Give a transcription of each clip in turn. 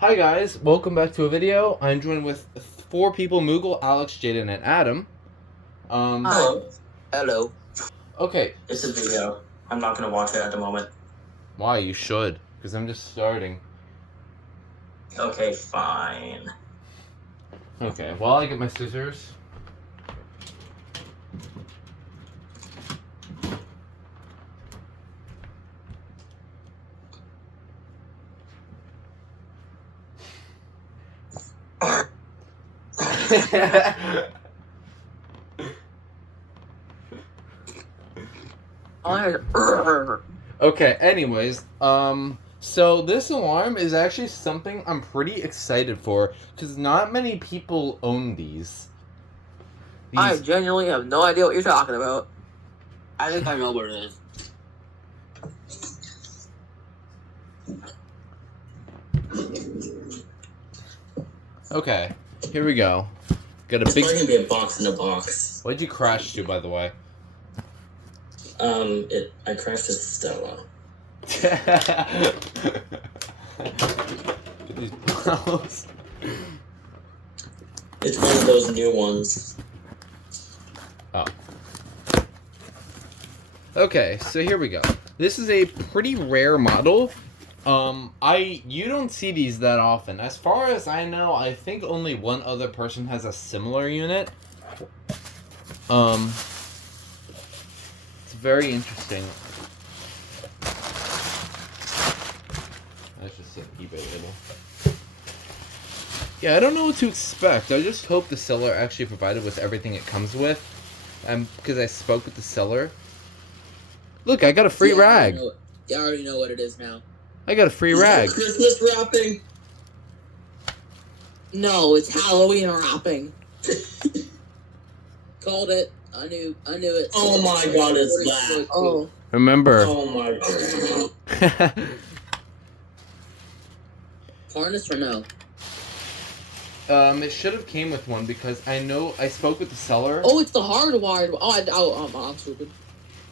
Hi guys, welcome back to a video. I'm joined with 4 people: Moogle, Alex, Jaden, and Adam. Hello. Hello. Okay. It's a video. I'm not gonna watch it at the moment. Why? You should, because I'm just starting. Okay, fine. Okay, while I get my scissors. Okay, anyways, so this alarm is actually something I'm pretty excited for, because not many people own these. I genuinely have no idea what you're talking about. I think I know what it is. Okay, here we go. Got a It's big... probably gonna be a box in a box. What'd you crash to, by the way? I crashed to Stella. These balls. It's one of those new ones. Oh. Okay, so here we go. This is a pretty rare model. You don't see these that often. As far as I know, I think only one other person has a similar unit. It's very interesting. That's just an eBay label. Yeah, I don't know what to expect. I just hope the seller actually provided with everything it comes with. Because I spoke with the seller. Look, I got a free rag. You already know what it is now. I got a free rag. Christmas wrapping. No, it's Halloween wrapping. Called it. I knew it. Oh my god, it's that. Oh. Remember. Oh my god. Harness or no? It should have came with one because I know I spoke with the seller. Oh, it's the hardwired. I'm stupid.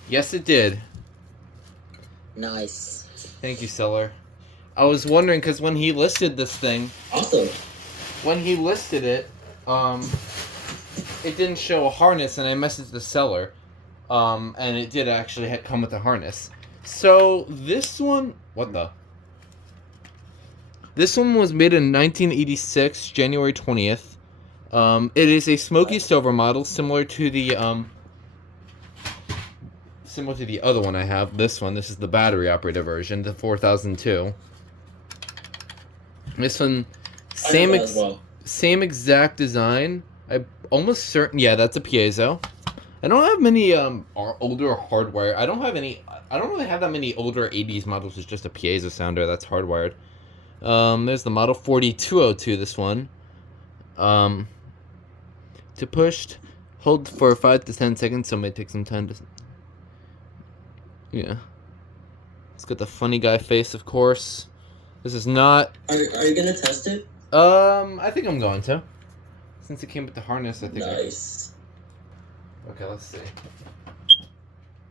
Yes, it did. Nice. Thank you, seller. I was wondering because when he listed this thing, Awesome. when he listed it, it didn't show a harness, and I messaged the seller, and it did actually come with a harness. So this one, what the? This one was made in 1986, January 20th. It is a Smokey Stover model, similar to the other one I have. This is the battery operated version, the 4002. This one, same exact design. I'm almost certain. Yeah, that's a piezo. I don't have many older hardwire. I don't really have that many older 80s models with just a piezo sounder that's hardwired. There's the model 4202. This one. To push, hold for 5 to 10 seconds. So it may take some time to. Yeah. It's got the funny guy face, of course. This is not... Are you gonna test it? I think I'm going to. Since it came with the harness, I think... Nice. Okay, let's see.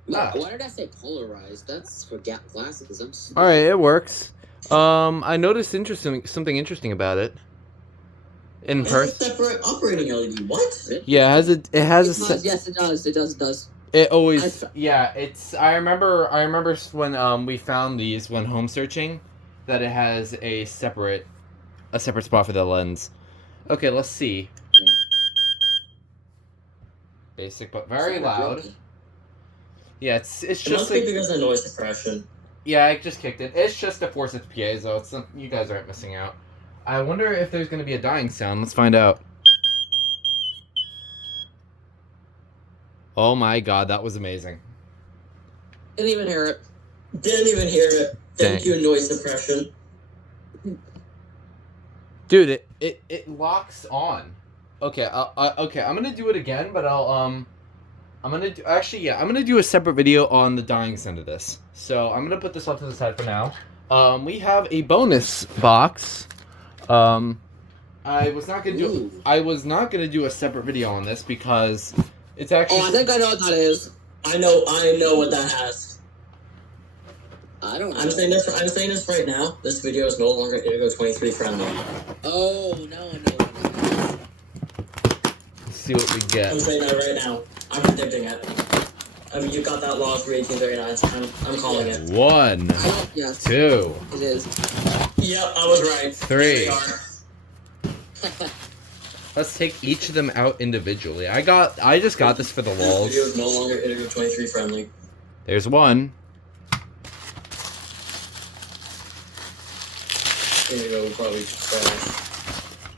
Why did I say polarized? That's for glasses. Alright, it works. I noticed something interesting about it. In It's person. a separate operating LED. What? Yeah, yes, it does. It does. It always, yeah. I remember when we found these when home searching, that it has a separate spot for the lens. Okay, let's see. Basic but very loud. Yeah, it's just It must like be because of noise suppression. yeah, I just kicked it. It's just a forceps piezo. You guys aren't missing out. I wonder if there's gonna be a dying sound. Let's find out. Oh my god, that was amazing. Didn't even hear it. Thank you, noise suppression. Dude, it locks on. Okay, okay, I'm gonna do it again, but I'm gonna do a separate video on the dying sound of this. So I'm gonna put this off to the side for now. We have a bonus box. I was not gonna do a separate video on this because it's actually. Oh, I think I know what that is. I know what that has. I don't know. I'm saying this right now. This video is no longer Indigo 23 friendly. Oh, now I know. Let's see what we get. I'm saying that right now. I'm predicting it. I mean, you got that law for 1839. I'm calling it. 1, Yes. 2. It is. Yep, I was right. 3. Here they are. Let's take each of them out individually. I just got this for the This video lulz. is no longer Indigo 23 friendly. There's 1. Indigo will probably crash.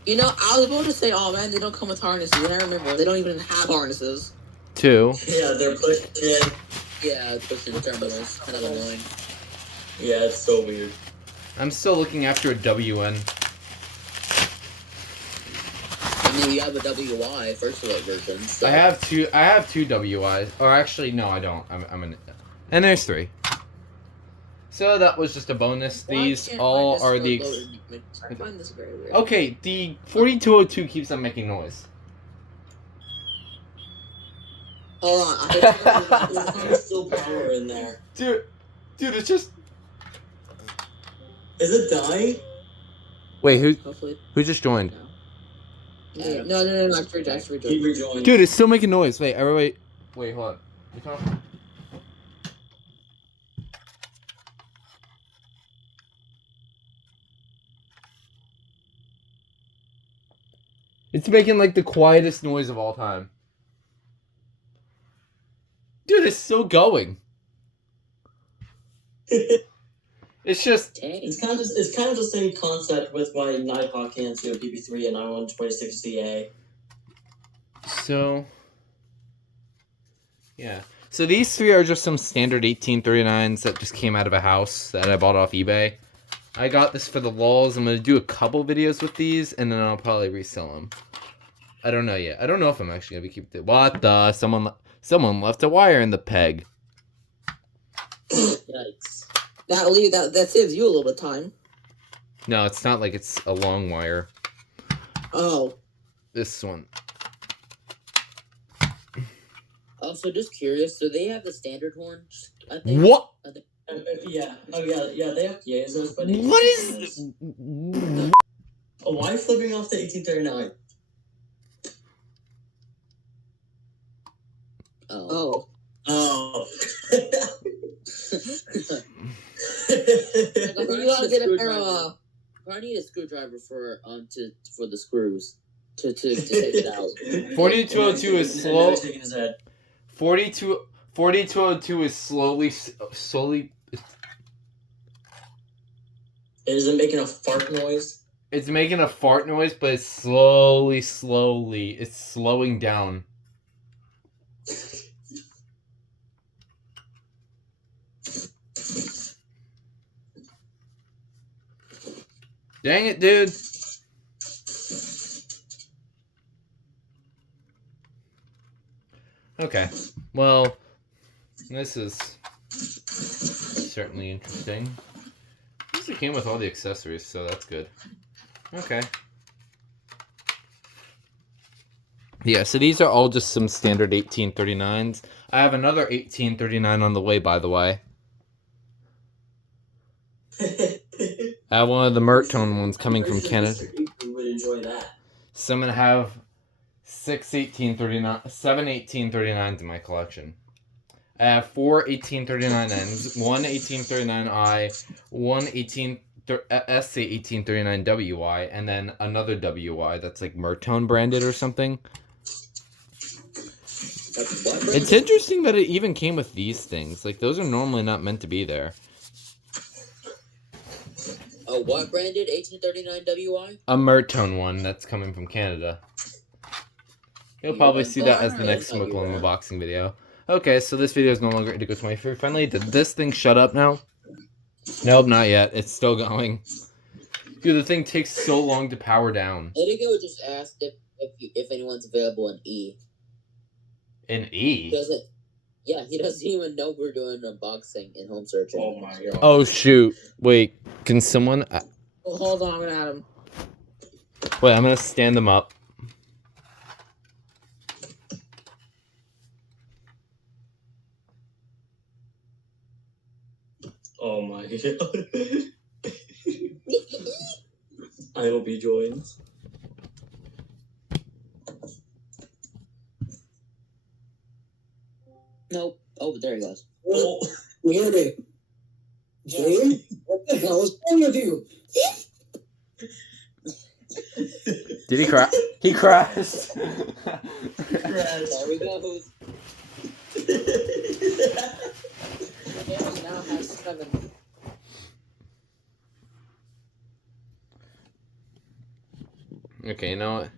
You know, I was about to say, oh man, they don't come with harnesses. And I remember, they don't even have harnesses. 2. Yeah, they're pushed in. Yeah, it's pushing the terminals. Kind of annoying. Yeah, it's so weird. I'm still looking after a WN. I mean, you have a WY, first of all, version. So. I have two WIs. Or actually, no, I don't. I'm an... And there's 3. So that was just a bonus. These all are the... I find this very weird. Okay, the 4202 keeps on making noise. Hold on. There's still power in there. Dude, it's just... Is it dying? Wait, Hopefully. who just joined? No. Actually, He rejoined. Dude, it's still making noise. Wait, hold on. You talking? It's making like the quietest noise of all time. Dude, it's still going. It's just... It's kind of the same concept with why Nighthawk can't do a PP3 and I want 26CA. So... Yeah. So these 3 are just some standard 1839s that just came out of a house that I bought off eBay. I got this for the lulz. I'm going to do a couple videos with these, and then I'll probably resell them. I don't know yet. I don't know if I'm actually going to be keeping it. What the? Someone left a wire in the peg. Yikes. That saves you a little bit of time. No, it's not like it's a long wire. Oh. This one. Also, just curious, do they have the standard horn? I think. What? Yeah. Oh, yeah, they have Piezos, but... What is this? Oh, why are you flipping off the 1839? Oh. You gotta get a pair of... I need a screwdriver for the screws to take it out. 4202 is slow. 4202 is slowly. Is it making a fart noise? It's making a fart noise, but it's slowly. It's slowing down. Dang it, dude. Okay. Well, this is certainly interesting. This came with all the accessories, so that's good. Okay. Yeah, so these are all just some standard 1839s. I have another 1839 on the way, by the way. I have one of the Mertone ones coming from Canada. You would enjoy that. So I'm going to have 7 1839s in my collection. I have 4 1839Ns, 1 1839I, 1 SC 1839WY, and then another WY that's like Mertone branded or something. It's interesting that it even came with these things. Like, those are normally not meant to be there. A what branded 1839WY? A Mertone one that's coming from Canada. You'll probably see that as the next Smoke Alarm unboxing video. Okay, so this video is no longer Indigo 23 friendly. Did this thing shut up now? Nope, not yet. It's still going. Dude, the thing takes so long to power down. Indigo just asked if anyone's available in E. In E? He doesn't even know we're doing unboxing and home searching. Oh my god. Oh, shoot. Wait, can someone... Well, hold on, I'm gonna add him. Wait, I'm gonna stand them up. Oh my god. I hope he joins. Nope. Oh, there he goes. Oh. You hear me? Jane? What the hell is wrong with you? Did he cry? He crashed. There we go. Cameron now has 7. Okay, you know what?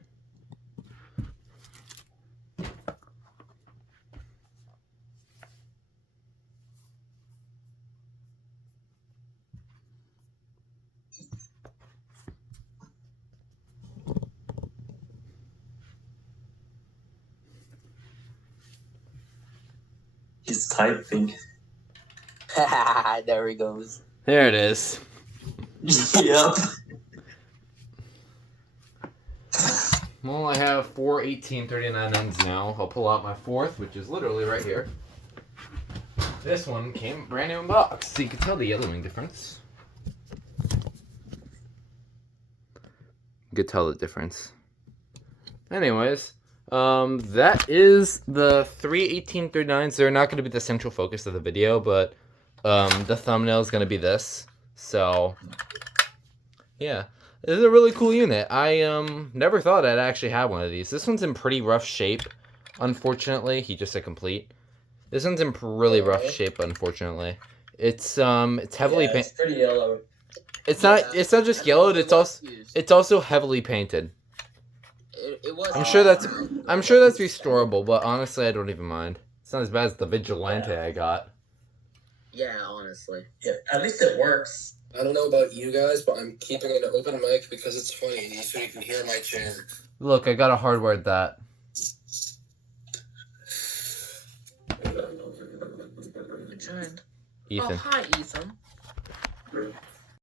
He's typing. There he goes. There it is. Yep. Well, I have 4 1839 ends now. I'll pull out my 4th, which is literally right here. This one came brand new in box, so you can tell the yellowing difference. You could tell the difference. Anyways, that is the 3 1839s. They're not going to be the central focus of the video, but the thumbnail is going to be this. So, yeah. This is a really cool unit. I never thought I'd actually have one of these. This one's in pretty rough shape, unfortunately. He just said complete. This one's in really rough shape, unfortunately. It's heavily painted. It's pretty yellow. It's not just yellowed. It's also heavily painted. It was. I'm sure that's restorable, but honestly, I don't even mind. It's not as bad as the Vigilante I got. Yeah, honestly. Yeah, at least it works. I don't know about you guys, but I'm keeping an open mic because it's funny, so you can hear my chair. Look, I got a hardwired that. Joined. Ethan. Oh, hi, Ethan.